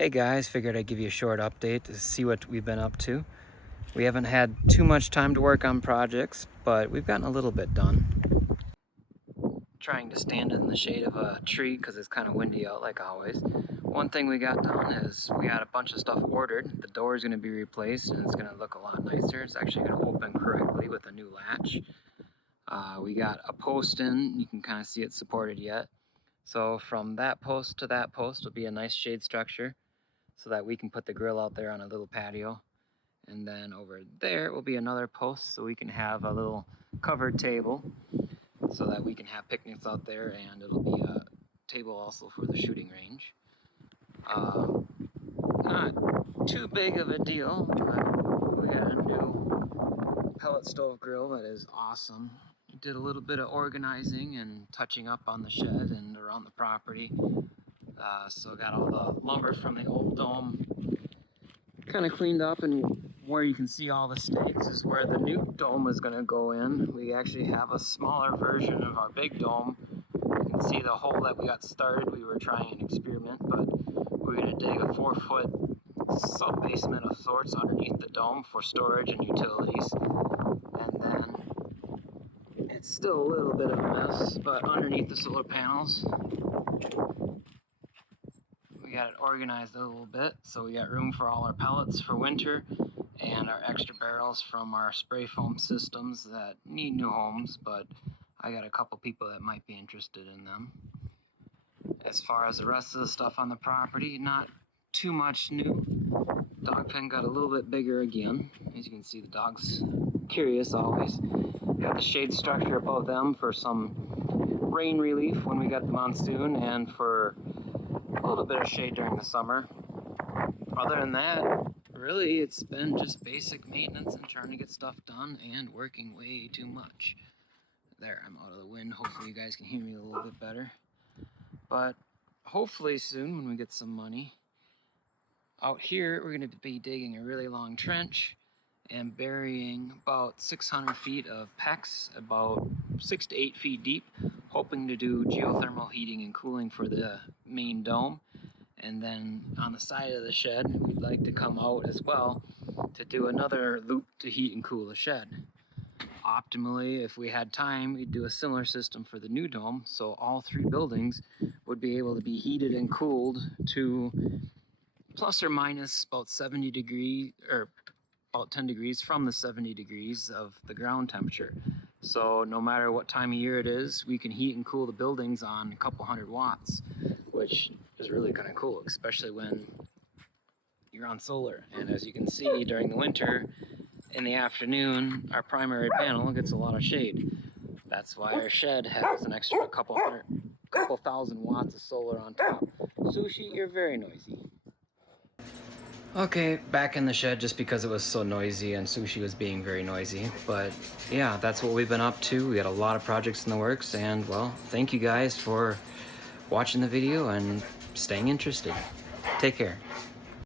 Hey guys, figured I'd give you a short update to see what we've been up to. We haven't had too much time to work on projects, but we've gotten a little bit done. Trying to stand in the shade of a tree because it's kind of windy out like always. One thing we got done is we had a bunch of stuff ordered. The door is going to be replaced and it's going to look a lot nicer. It's actually going to open correctly with a new latch. We got a post in, you can kind of see it supported yet. So from that post to that post will be a nice shade structure, so that we can put the grill out there on a little patio. And then over there will be another post so we can have a little covered table so that we can have picnics out there, and it'll be a table also for the shooting range. Not too big of a deal, but we got a new pellet stove grill that is awesome. We did a little bit of organizing and touching up on the shed and around the property. So got all the lumber from the old dome kind of cleaned up, and where you can see all the stakes is where the new dome is going to go in. We actually have a smaller version of our big dome. You can see the hole that we got started. We were trying an experiment, but we're going to dig a 4-foot sub basement of sorts underneath the dome for storage and utilities. And then it's still a little bit of a mess, but underneath the solar panels we got it organized a little bit, so we got room for all our pellets for winter and our extra barrels from our spray foam systems that need new homes, but I got a couple people that might be interested in them. As far as the rest of the stuff on the property, not too much new. Dog pen got a little bit bigger again. As you can see, the dog's curious always. Got the shade structure above them for some rain relief when we got the monsoon, and for a little bit of shade during the summer. Other than that, really it's been just basic maintenance and trying to get stuff done and working way too much. There, I'm out of the wind. Hopefully you guys can hear me a little bit better. But hopefully soon, when we get some money, out here we're going to be digging a really long trench and burying about 600 feet of PEX, about 6 to 8 feet deep, hoping to do geothermal heating and cooling for the main dome. And then on the side of the shed, we'd like to come out as well to do another loop to heat and cool the shed. Optimally, if we had time, we'd do a similar system for the new dome, so all 3 buildings would be able to be heated and cooled to plus or minus about 70 degrees, or about 10 degrees from the 70 degrees of the ground temperature. So no matter what time of year it is, we can heat and cool the buildings on a couple hundred watts, which is really kind of cool, especially when you're on solar. And as you can see, during the winter, in the afternoon, our primary panel gets a lot of shade. That's why our shed has an extra couple thousand watts of solar on top. Sushi, you're very noisy. Okay, back in the shed just because it was so noisy and Sushi was being very noisy. But yeah, that's what we've been up to. We got a lot of projects in the works, and well, thank you guys for watching the video and staying interested. Take care.